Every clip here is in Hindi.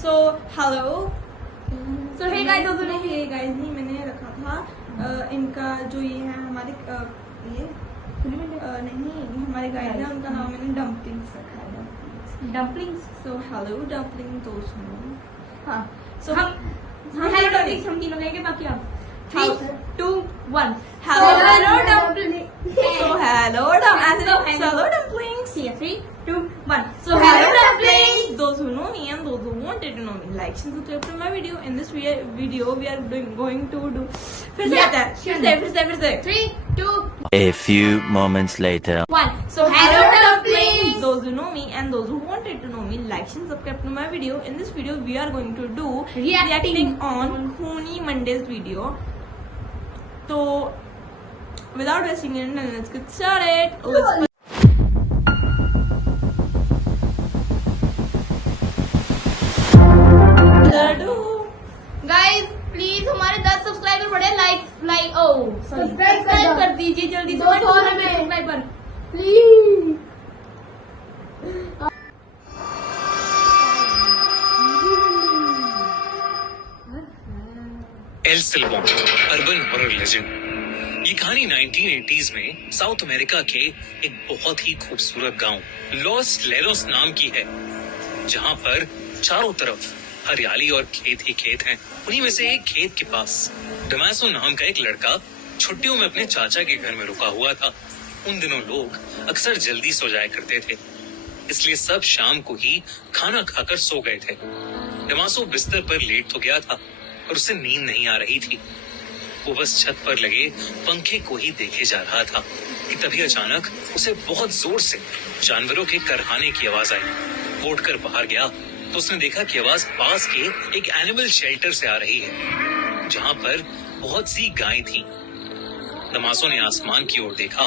सो hello So hey guys, also hey guys नहीं मैंने रखा था इनका जो ये है हमारे ये नहीं हमारे गाइड है उनका नाम मैंने डम्पलिंग्स रखा है dumplings. सो हेलो डम्पलिंग तो सुनो हाँ. सो हम हेलो dumplings हम तीनों कहेंगे बाकी आप. 3, 2, 1. Hello, hello dumplings. So hello dumplings. Yeah, 3, 2, 1. So hello dumplings. Those who know me and those who wanted to know me, like and subscribe to my video. In this video, we are going to do. फिर से. 3, 2, A few moments later. 1. So hello dumplings. Those who know me and those who wanted to know me, like and subscribe to my video. In this video, we are going to do reacting on Huni Monday's video. So, without wasting any time, let's get started. Guys, please हमारे 10 सब्सक्राइबर बढ़े. सब्सक्राइब कर दीजिए जल्दी से. 400 subscriber please. El Silbon, urban horror legend. ये कहानी 1980s में साउथ अमेरिका के एक बहुत ही खूबसूरत गांव लॉस लेरोस नाम की है, जहां पर चारों तरफ हरियाली और खेत ही खेत हैं। उन्हीं में से एक खेत के पास डमासो नाम का एक लड़का छुट्टियों में अपने चाचा के घर में रुका हुआ था। उन दिनों लोग अक्सर जल्दी सो जाया करते थे, इसलिए सब शाम को ही खाना खाकर सो गए थे। डमासो बिस्तर पर लेट तो गया था और उसे नींद नहीं आ रही थी। वो बस छत पर लगे पंखे को ही देखे जा रहा था कि तभी अचानक उसे बहुत जोर से जानवरों के करहाने की आवाज आई। वो उठकर बाहर गया तो उसने देखा कि आवाज पास के एक एनिमल शेल्टर से आ रही है, जहां पर बहुत सी गायें थीं। डमासो ने आसमान की ओर देखा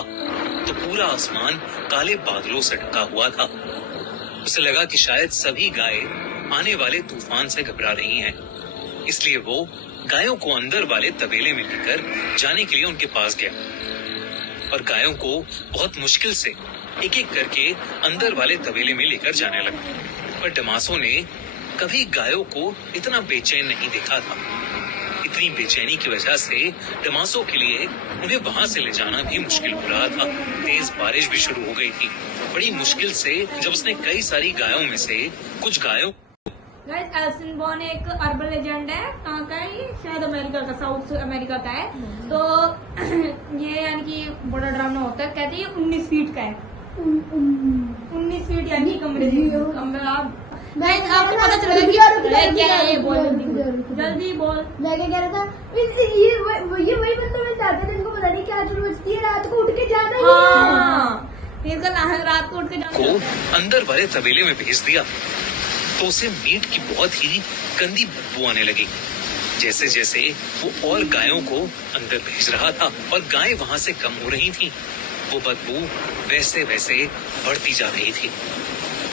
तो पूरा आसमान काले बादलों से ढका हुआ था। उसे लगा कि शायद सभी गायें आने वाले तूफान से घबरा रही हैं, इसलिए वो गायों को अंदर वाले तबेले में लेकर जाने के लिए उनके पास गया और गायों को बहुत मुश्किल से एक एक करके अंदर वाले तबेले में लेकर जाने लगा। पर डमासो ने कभी गायों को इतना बेचैन नहीं देखा था। इतनी बेचैनी की वजह से डमासो के लिए उन्हें वहां से ले जाना भी मुश्किल हो रहा था। तेज बारिश भी शुरू हो गई थी। बड़ी मुश्किल से जब उसने कई सारी गायों में से कुछ गायों गाइस, एल सिल्वोन एक अर्बन लेजेंड है। कहाँ का है ये? शायद अमेरिका का, साउथ अमेरिका का है। तो ये यानी कि बड़ा डरावना होता है। कहते हैं 19 फीट का है। 19 फीट यानी कमरे आप गाइस आपको पता चलेगा कि क्या है ये? बोल जल्दी बोल। मैं क्या कह रहा था, ये वही बंदा मैं चाहता था, इनको पता नहीं क्या जरूरत बचती है, रात को उठ के जाना ही है। रात को उठ के जाना को अंदर वाले तबेले में भेज दिया तो उसे मीट की बहुत ही गंदी बदबू आने लगी। जैसे जैसे वो और गायों को अंदर भेज रहा था और गायें वहां से कम हो रही थीं, वो बदबू वैसे वैसे बढ़ती जा रही थी।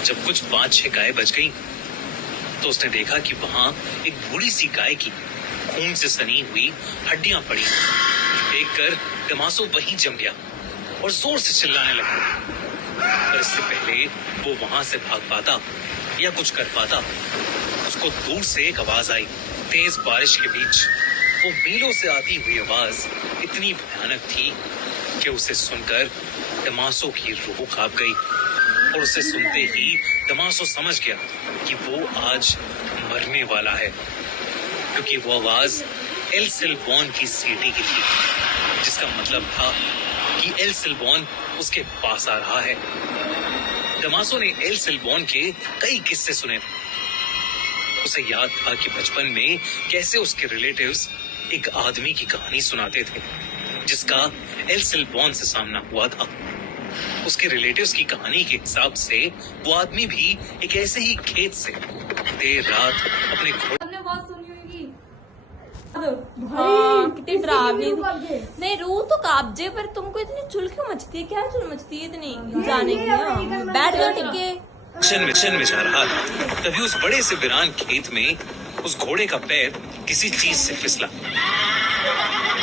जब कुछ 5-6 गायें बच गईं, तो उसने देखा कि वहां एक बूढ़ी सी गाय की खून से सनी हुई हड्डियां पड़ी। देखकर डमासो वहीं जम गया और जोर से चिल्लाने लगा। पर इससे पहले वो वहां से भाग पाता या कुछ कर पाता, उसको दूर से एक आवाज आई। तेज बारिश के बीच वो मीलों से आती हुई आवाज इतनी भयानक थी कि उसे सुनकर डमासो की रूह कांप गई और उसे सुनते ही डमासो समझ गया कि वो आज मरने वाला है, क्योंकि वो आवाज एल सिल्वोन की सीटी की थी, जिसका मतलब था कि एल सिल्वोन उसके पास आ रहा है। डमासो ने एल सिल्वोन के कई किस्से सुने। उसे याद था कि बचपन में कैसे उसके रिलेटिव्स एक आदमी की कहानी सुनाते थे जिसका एल सिल्वोन से सामना हुआ था। उसके रिलेटिव्स की कहानी के हिसाब से वो आदमी भी एक ऐसे ही खेत से देर रात अपने घोड़े आपने बहुत सुनी होगी। हाँ, कितनी डरावनी थी। नहीं रूह तो काब्जे, पर तुमको इतनी चुल क्यों मचती है? क्या चुल मचती है इतनी जाने की? बैठ जाओ टिके। मिशन में जा रहा था, तभी उस बड़े से वीरान खेत में उस घोड़े का पैर किसी चीज से फिसला।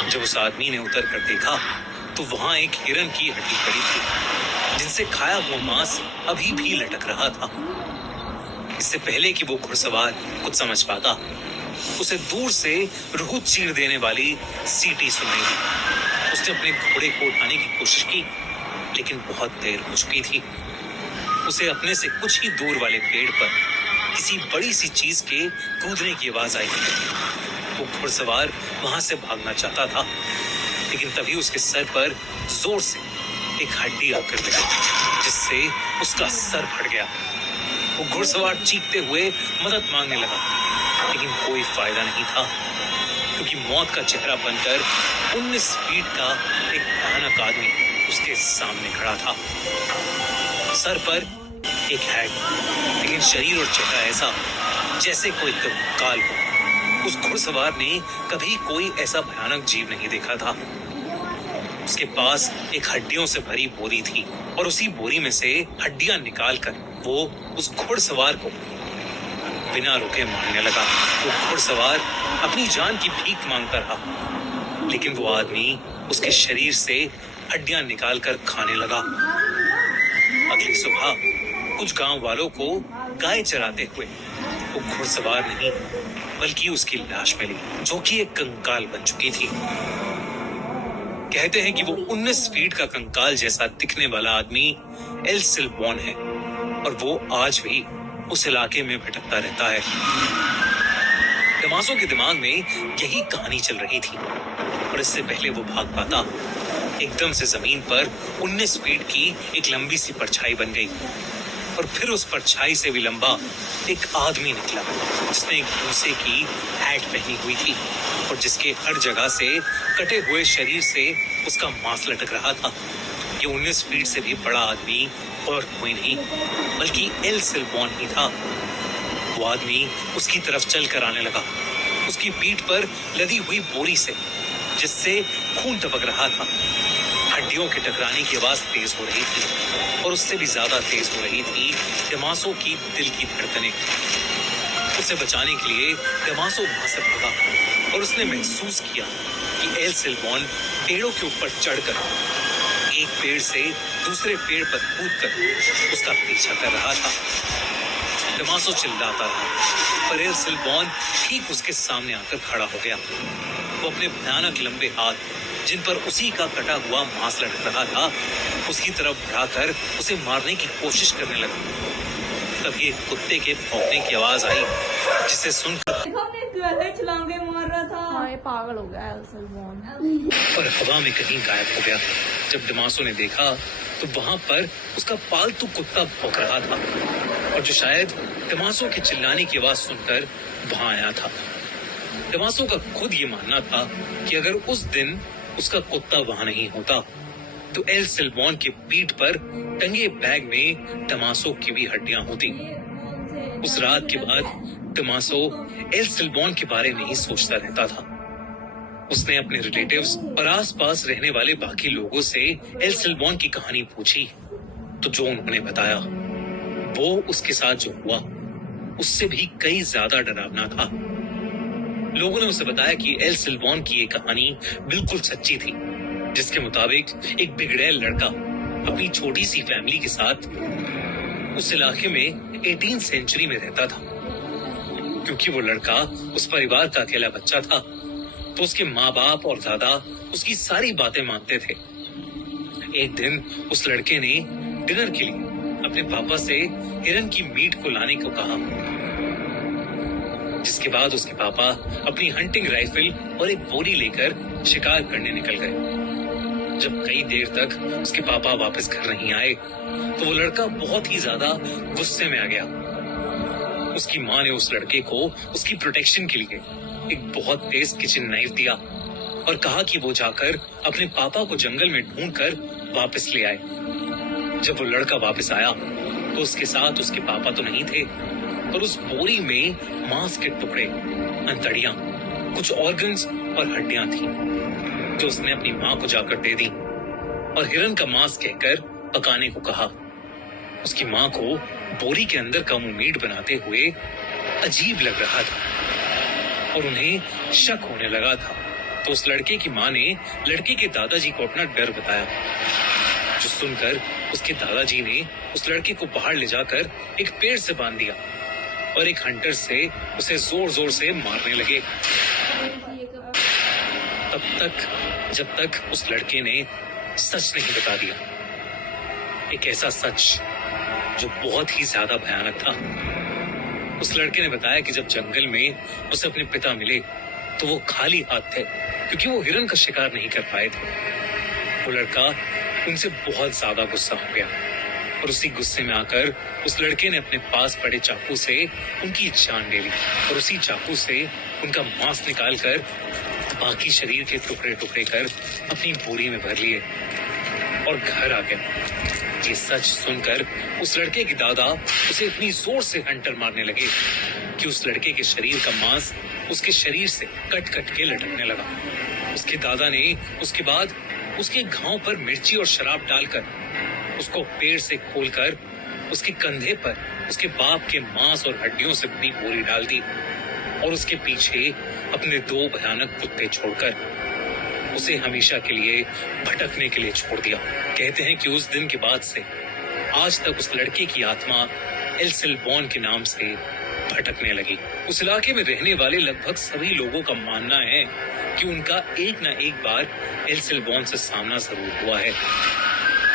जब उस आदमी ने उतर कर देखा तो वहां एक हिरन की हड्डी पड़ी थी, जिनसे खाया हुआ मांस अभी भी लटक रहा था। इससे पहले कि वो घुड़सवार कुछ समझ पाता, उसे दूर से रूह चीर देने वाली सीटी सुनाई दी। उसने अपने घोड़े को उठाने की कोशिश की, लेकिन बहुत देर हो चुकी थी। उसे अपने से कुछ ही दूर वाले पेड़ पर किसी बड़ी सी चीज के कूदने की आवाज आई। वो घुड़सवार वहां से भागना चाहता था, लेकिन तभी उसके सर पर जोर से एक हड्डी आकर लगी, जिससे उसका सर फट गया। वो घुड़सवार चीखते हुए मदद मांगने लगा, लेकिन कोई फायदा नहीं था, क्योंकि मौत का चेहरा बनकर 19 फीट का एक भयानक आदमी उसके सामने खड़ा था। सर पर एक हैट, लेकिन शरीर और चेहरा ऐसा जैसे कोई कंकाल हो। उस घुड़सवार ने कभी कोई ऐसा भयानक जीव नहीं देखा था। उसके पास एक हड्डियों से भरी बोरी थी, और उसी बोरी में से हड्डियां निकालकर वो उस घुड़सवार को बिना रुके मारने लगा। वो घुड़सवार अपनी जान की भीख मांगता रहा, लेकिन वो आदमी उसके शरीर से हड्डियां निकालकर खाने लगा। अगली सुबह कुछ गांव वालों को गाय चराते हुए वो घुड़सवार नहीं, बल्कि उसकी लाश मिली, जो कि एक कंकाल बन चुकी थी। कहते हैं कि वो 19 फीट का कंकाल जैसा दिखने वाला आदमी एल सिल्बॉन है, और वो आज भी उस इलाके में भटकता रहता है। दमासो के दिमाग में यही कहानी चल रही थी, और इससे पहले वो भाग पाता, एकदम से जमीन पर 19 फीट की एक लंबी सी परछाई बन गई, और फिर उस परछाई से भी लंबा एक आदमी निकला, जिसने एक भूसे की हैट पहनी हुई थी, और जिसके हर जगह से कटे हुए शरीर से उसका मांस लटक रहा था। ये 19 फीट से भी बड़ा आदमी और कोई नहीं, बल्कि एल सिल्बॉन ही था। वो आदमी उसकी तरफ चल कर आने लगा, उसकी पीठ पर लदी हुई बोरी से, जिससे खून टपक रहा था। हड्डियों के टकराने की आवाज तेज हो रही थी, और उससे भी ज्यादा तेज हो रही थी दमासो की दिल की धड़कनें। उसे बचाने के लिए दमासो वहां से भागा, और उसने महसूस किया कि एल सिल्बॉन पेड़ों के ऊपर चढ़कर एक पेड़ से दूसरे पेड़ पर कूदकर उसका पीछा कर रहा था। दमासो चिल्लाता रहा, पर एल सिल्बॉन ठीक उसके सामने आकर खड़ा हो गया। वो अपने भयानक लंबे हाथ, जिन पर उसी का कटा हुआ मांस लटक रहा था, उसकी तरफ बढ़ाकर उसे मारने की कोशिश करने लगा। तभी एक कुत्ते के भौंकने की आवाज आई, जिसे सुनकर छलांगे मार रहा था। हाँ, ये पागल हो गया एल सिल्बॉन। और हवा में कहीं गायब हो गया। जब दमासो ने देखा तो वहां पर उसका पालतू कुत्ता भौंक रहा था, और जो शायद दमासो के चिल्लाने की आवाज सुनकर वहां आया था। दमासो का खुद ये मानना था कि अगर उस दिन उसका कुत्ता वहां नहीं होता, तो एल सिल्बॉन के पीठ पर टंगे बैग में दमासो की भी हड्डियां होती। उस रात के बाद दमासो एल सिल्बॉन के बारे में ही सोचता रहता था। उसने अपने रिलेटिव्स और आसपास रहने वाले बाकी लोगों से एल सिल्बॉन की कहानी पूछी, तो जो उन्होंने बताया वो उसके साथ जो हुआ उससे भी कई ज्यादा डरावना था। लोगों ने उसे बताया कि एल सिल्बॉन की ये कहानी बिल्कुल सच्ची थी, जिसके मुताबिक एक बिगड़ैल लड़का अपनी छोटी सी फैमिली के साथ उस इलाके में 18th सेंचुरी में रहता था। क्योंकि वो लड़का उस परिवार का अकेला बच्चा था, तो उसके माँ बाप और दादा उसकी सारी बातें मानते थे। एक दिन उस लड़के ने डिनर के लिए अपने पापा से हिरन की मीट को लाने को कहा, जिसके बाद उसके पापा अपनी हंटिंग राइफल और एक बोरी लेकर शिकार करने निकल गए। जब कई देर तक उसके पापा वापस घर नहीं आए, तो वो लड़का बहुत ही ज्यादा गुस्से में आ गया। उसकी माँ ने उस लड़के को उसकी प्रोटेक्शन के लिए एक बहुत तेज किचन नाइफ दिया, और कहा कि वो जाकर अपने पापा को जंगल में ढूंढकर वापस ले आए। जब वो लड़का वापस आया, तो उसके साथ उसके पापा तो नहीं थे, पर उस बोरी में मांस के टुकड़े, अंतड़ियां, कुछ ऑर्गन्स और हड्डियां थी, जो उसने अपनी माँ को जाकर दे दी, और हिरन का मांस कहकर पकाने को कहा। उसकी माँ को बोरी के अंदर का मुंह मीट बनाते हुए अजीब लग रहा था, और उन्हें शक होने लगा था। तो उस लड़के की माँ ने लड़के के दादाजी को अपना डर बताया, जो सुनकर उसके दादाजी ने उस लड़के को बाहर ले जाकर एक पेड़ से बांध दिया, और एक हंटर से उसे जोर जोर से मारने लगे। तब तक जब तक उस लड़के ने सच नहीं बता दिया, एक ऐसा सच जो बहुत ही ज्यादा भयानक था। उस लड़के ने बताया कि जब जंगल में उसे अपने पिता मिले तो वो खाली हाथ थे, क्योंकि वो हिरन का शिकार नहीं कर पाए थे। वो लड़का उनसे बहुत ज्यादा गुस्सा हो गया और उसी गुस्से में आकर उस लड़के ने अपने पास पड़े चाकू से उनकी जान ले ली और उसी चाकू से उनका मांस निकालकर बाकी शरीर के टुकड़े टुकड़े कर अपनी बोरी में भर लिए और घर आ गया। ये सच सुनकर उस लड़के के दादा उसे इतनी जोर से हंटर मारने लगे कि उस लड़के के शरीर का मांस उसके शरीर से कट कट के लटकने लगा। उसके दादा ने उसके बाद उसके घाव पर मिर्ची और शराब डालकर उसको पेड़ से खोलकर उसके कंधे पर उसके बाप के मांस और हड्डियों से बनी बोरी डाल दी और उसके पीछे अपने 2 भयानक कुत्ते छोड़कर उसे हमेशा के लिए भटकने के लिए छोड़ दिया। कहते हैं कि उस दिन के बाद से आज तक उस लड़के की आत्मा एल सेल्बॉन के नाम से भटकने लगी। उस इलाके में रहने वाले लगभग सभी लोगों का मानना है कि उनका एक न एक बार एल सेल्बॉन से सामना जरूर हुआ है,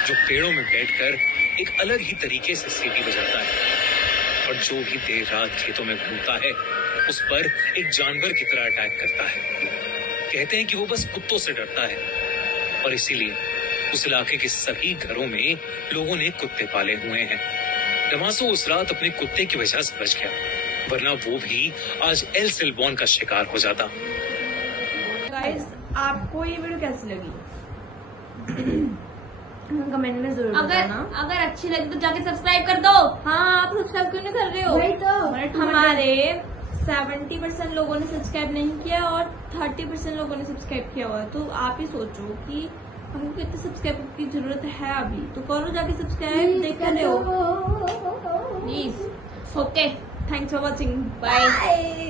जो पेड़ों में बैठकर एक अलग ही तरीके से सीटी बजाता है और जो भी देर रात खेतों में घूमता है उस पर एक जानवर की तरह अटैक करता है। कहते हैं कि वो बस कुत्तों से डरता है और इसीलिए उस इलाके के सभी घरों में लोगों ने कुत्ते पाले हुए हैं। डमासो उस रात अपने कुत्ते की वजह से बच गया, वरना वो भी आज एल सेल्बॉन का शिकार हो जाता। गाइस, आपको ये वीडियो कैसी लगी कमेंट में जरूर बताना। अगर अच्छी लगी तो जाके सब्सक्राइब कर दो। हाँ, आप सब्सक्राइब क्यों नहीं कर रहे हो? वही तो हमारे 70% लोगों ने सब्सक्राइब नहीं किया और 30% लोगों ने सब्सक्राइब किया हुआ है। तो आप ही सोचो कि हमको कितने सब्सक्राइब की जरूरत है अभी, तो करो जाके सब्सक्राइब, देखते रहो please. Okay, thanks for watching, bye.